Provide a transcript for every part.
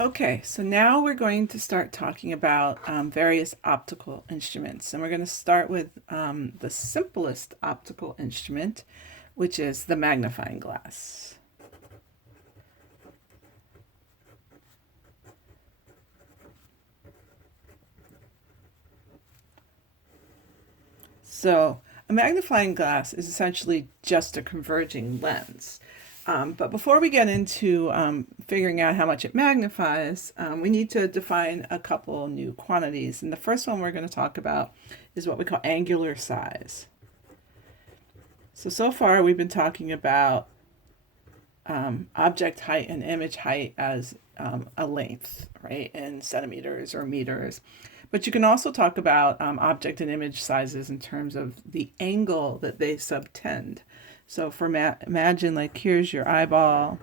Okay, so now we're going to start talking about various optical instruments. And we're going to start with the simplest optical instrument, which is the magnifying glass. So a magnifying glass is essentially just a converging lens. But before we get into figuring out how much it magnifies, we need to define a couple new quantities. And the first one we're going to talk about is what we call angular size. So far we've been talking about object height and image height as a length, right, in centimeters or meters. But you can also talk about object and image sizes in terms of the angle that they subtend. So for imagine, like, here's your eyeball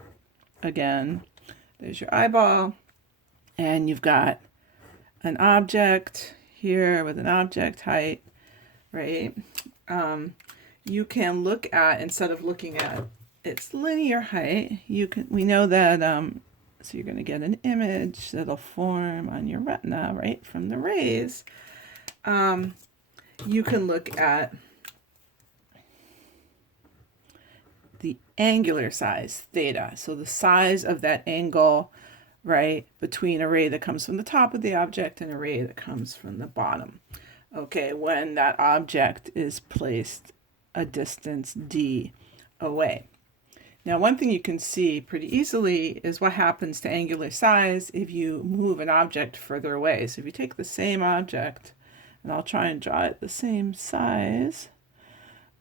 again. There's your eyeball, and you've got an object here with an object height, right? You can look at, instead of looking at its linear height, we know that so you're going to get an image that'll form on your retina, right, from the rays. You can look at the angular size, theta. So the size of that angle, right, between a ray that comes from the top of the object and a ray that comes from the bottom. Okay, when that object is placed a distance d away. Now, one thing you can see pretty easily is what happens to angular size if you move an object further away. So if you take the same object, and I'll try and draw it the same size.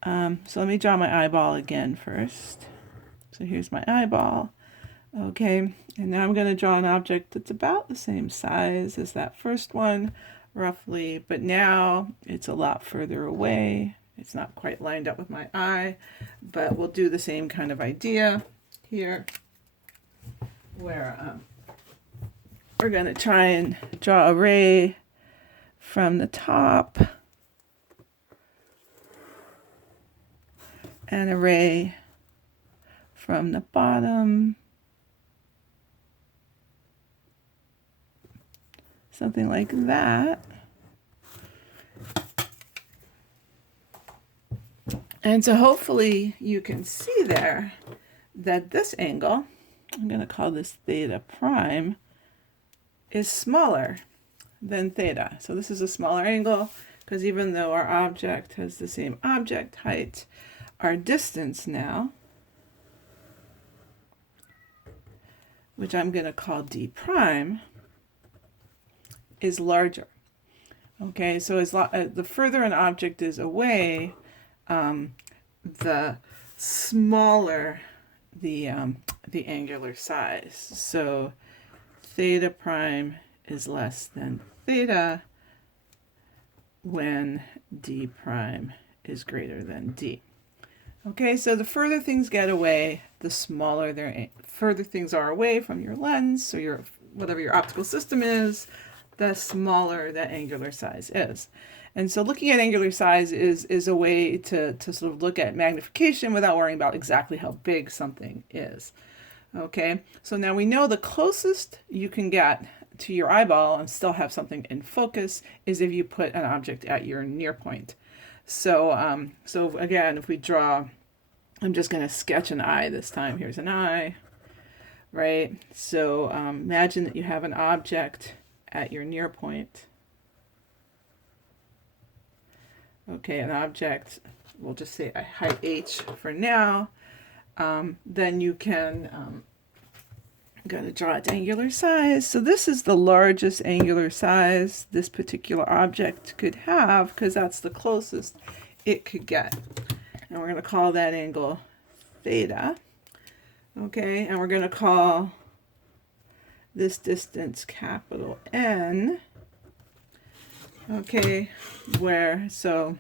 So let me draw my eyeball again first. So here's my eyeball. Okay, and now I'm going to draw an object that's about the same size as that first one, roughly, but now it's a lot further away. It's not quite lined up with my eye, but we'll do the same kind of idea here, where we're going to try and draw a ray from the top and a ray from the bottom. Something like that. And so hopefully you can see there that this angle, I'm going to call this theta prime, is smaller than theta. So this is a smaller angle because even though our object has the same object height, our distance now, which I'm going to call d prime, is larger. Okay, so the further an object is away, the smaller the angular size. So theta prime is less than theta when d prime is greater than d. Okay, so the further things get away, the smaller further things are away from your lens, so your whatever your optical system is, the smaller that angular size is. And so looking at angular size is a way to sort of look at magnification without worrying about exactly how big something is. Okay, so now we know the closest you can get to your eyeball and still have something in focus is if you put an object at your near point. So, so again, if we draw, I'm just going to sketch an eye this time. Here's an eye, right? So imagine that you have an object at your near point. Okay, an object, we'll just say a height h for now. Then you can, I'm going to draw its angular size. So this is the largest angular size this particular object could have because that's the closest it could get. And we're going to call that angle theta. Okay, and we're going to call this distance capital N. Okay, so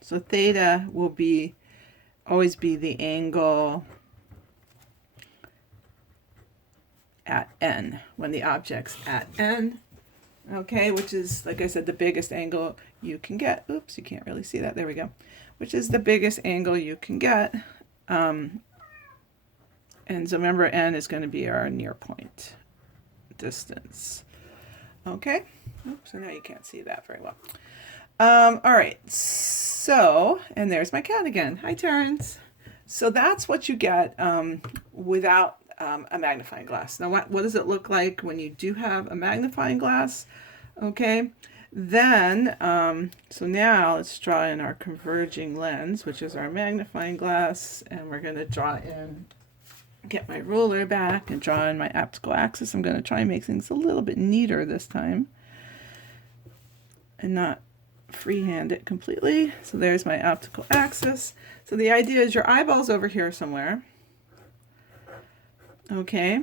theta will always be the angle at n, when the object's at n, okay, which is, like I said, the biggest angle you can get. Oops, you can't really see that. There we go. Which is the biggest angle you can get. And so remember, n is going to be our near point. distance. Okay, oops, so now you can't see that very well. All right, so, and there's my cat again. Hi, Terrence. So that's what you get without a magnifying glass. Now, what does it look like when you do have a magnifying glass? Okay, then, so now let's draw in our converging lens, which is our magnifying glass, and we're going to draw in, get my ruler back and draw in my optical axis. I'm going to try and make things a little bit neater this time and not freehand it completely. So there's my optical axis. So the idea is your eyeball's over here somewhere. Okay,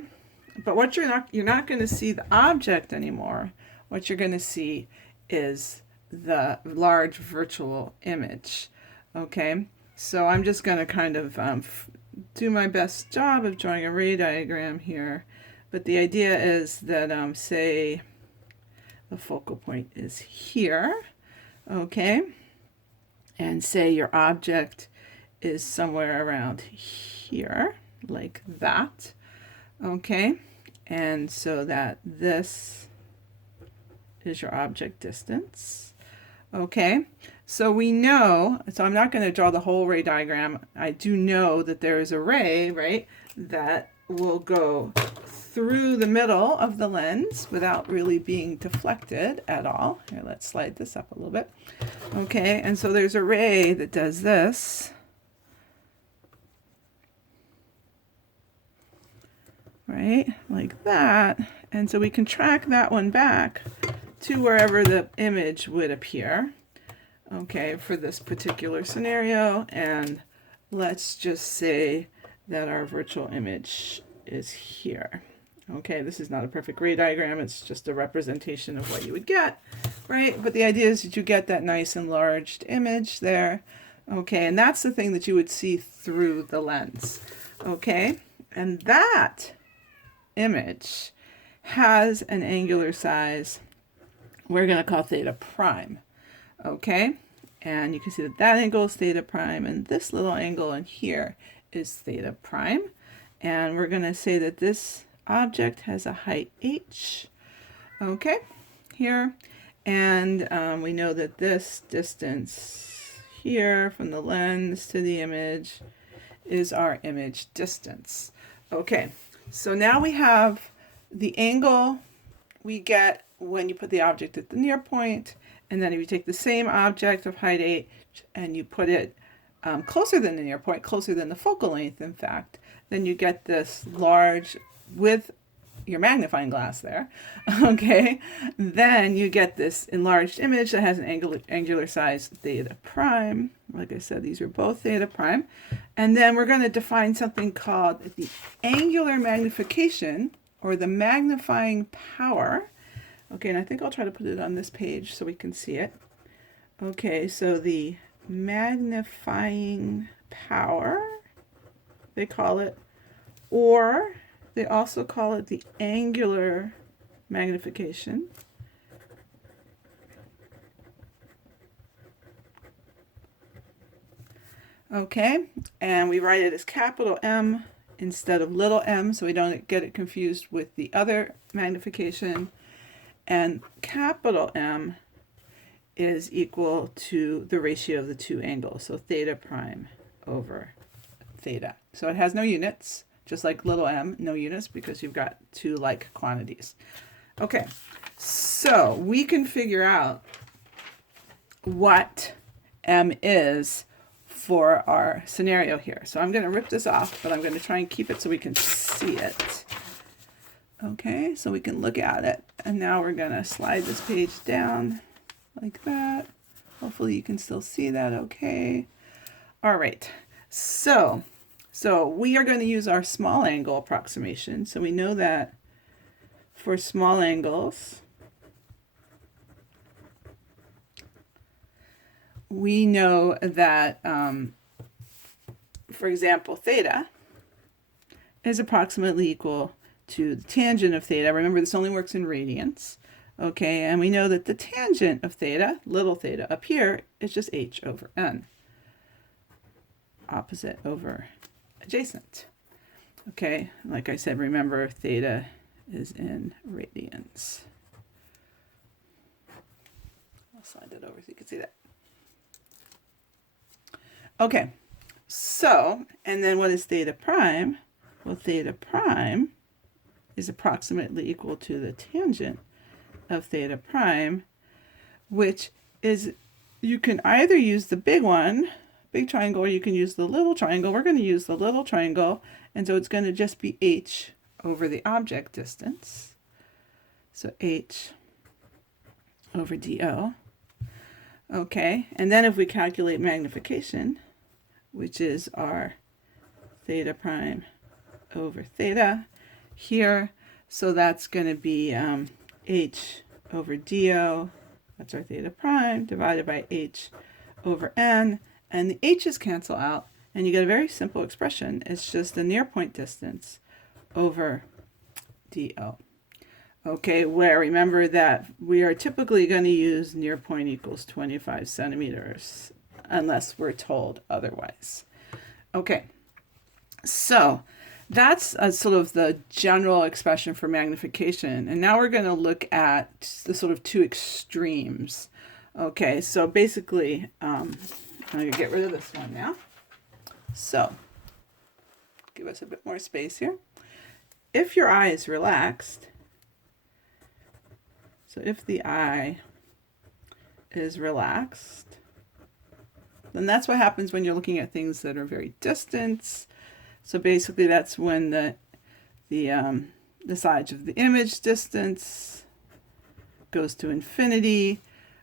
but what you're not going to see the object anymore. What you're going to see is the large virtual image. Okay, so I'm just going to kind of do my best job of drawing a ray diagram here, but the idea is that say the focal point is here, okay, and say your object is somewhere around here, like that, okay, and so that this is your object distance. Okay, so we know, so I'm not going to draw the whole ray diagram. I do know that there is a ray, right, that will go through the middle of the lens without really being deflected at all. Here, let's slide this up a little bit. Okay, and so there's a ray that does this. Right, like that. And so we can track that one back to wherever the image would appear, okay, for this particular scenario. And let's just say that our virtual image is here. Okay, this is not a perfect ray diagram, it's just a representation of what you would get, right? But the idea is that you get that nice enlarged image there, okay, and that's the thing that you would see through the lens, okay? And that image has an angular size we're going to call theta prime, okay? And you can see that that angle is theta prime, and this little angle in here is theta prime. And we're going to say that this object has a height h, okay, here. And we know that this distance here from the lens to the image is our image distance. Okay, so now we have the angle we get when you put the object at the near point, and then if you take the same object of height h and you put it closer than the near point, closer than the focal length, in fact, then you get this large, with your magnifying glass there, okay, then you get this enlarged image that has an angular size theta prime. Like I said, these are both theta prime. And then we're going to define something called the angular magnification, or the magnifying power. Okay, and I think I'll try to put it on this page so we can see it. Okay, so the magnifying power, they call it, or they also call it the angular magnification. Okay, and we write it as capital M instead of little m, so we don't get it confused with the other magnification. And capital M is equal to the ratio of the two angles, so theta prime over theta. So it has no units, just like little m, no units, because you've got two like quantities. Okay, so we can figure out what m is for our scenario here. So I'm going to rip this off, but I'm going to try and keep it so we can see it. Okay, so we can look at it. And now we're going to slide this page down like that. Hopefully you can still see that okay. All right, so we are going to use our small angle approximation. So we know that for small angles, we know that, for example, theta is approximately equal to the tangent of theta. Remember, this only works in radians. Okay, and we know that the tangent of theta, little theta, up here is just h over n. Opposite over adjacent. Okay, like I said, remember theta is in radians. I'll slide it over so you can see that. Okay, so, and then what is theta prime? Well, theta prime is approximately equal to the tangent of theta prime, which is, you can either use the big one, big triangle, or you can use the little triangle. We're going to use the little triangle, and so it's going to just be h over the object distance. So h over dO. Okay, and then if we calculate magnification, which is our theta prime over theta here, so that's going to be h over dO, that's our theta prime, divided by h over n, and the h's cancel out, and you get a very simple expression. It's just the near point distance over dO. Okay, where remember that we are typically going to use near point equals 25 centimeters unless we're told otherwise. Okay, so that's sort of the general expression for magnification. And now we're going to look at the sort of two extremes. Okay, so basically, I'm going to get rid of this one now. So, give us a bit more space here. If your eye is relaxed, so if the eye is relaxed, then that's what happens when you're looking at things that are very distant. So basically that's when the size of the image distance goes to infinity.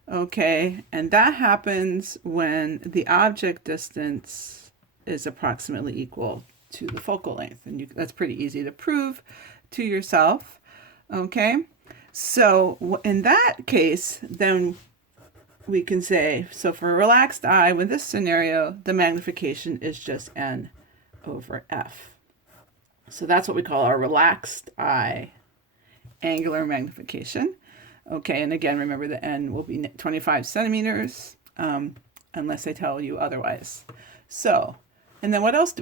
Okay, and that happens when the object distance is approximately equal to the focal length. And that's pretty easy to prove to yourself. Okay, so in that case, then we can say, so for a relaxed eye, with this scenario, the magnification is just n over f. So that's what we call our relaxed eye angular magnification. Okay, and again, remember the n will be 25 centimeters, unless I tell you otherwise. So, and then what else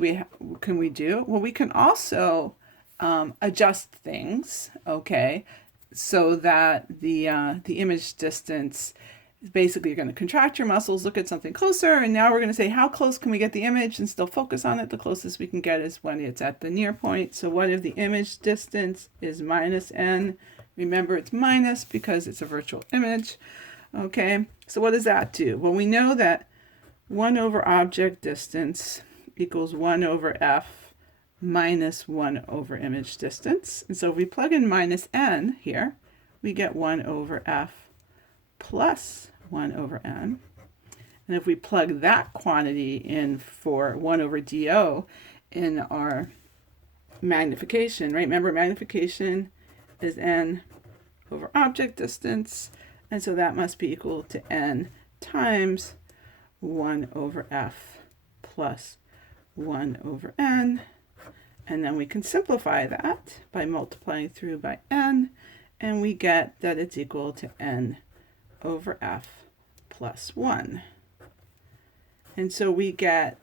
can we do? Well, we can also adjust things, okay, so that the image distance, basically you're going to contract your muscles, look at something closer, and now we're going to say how close can we get the image and still focus on it. The closest we can get is when it's at the near point. So what if the image distance is minus n? Remember, it's minus because it's a virtual image. Okay, so what does that do? Well, we know that 1 over object distance equals 1 over f minus 1 over image distance. And so if we plug in minus n here, we get 1 over f plus 1 over n. And if we plug that quantity in for 1 over dO in our magnification, right? Remember, magnification is n over object distance, and so that must be equal to n times 1 over f plus 1 over n. And then we can simplify that by multiplying through by n, and we get that it's equal to n over f plus 1. And so we get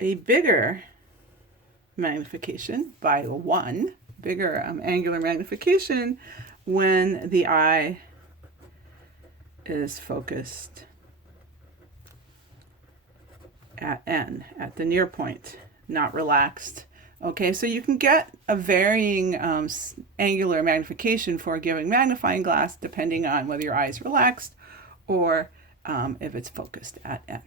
a bigger magnification by 1, bigger angular magnification when the eye is focused at n, at the near point, not relaxed. Okay, so you can get a varying angular magnification for a given magnifying glass depending on whether your eye is relaxed or if it's focused at n.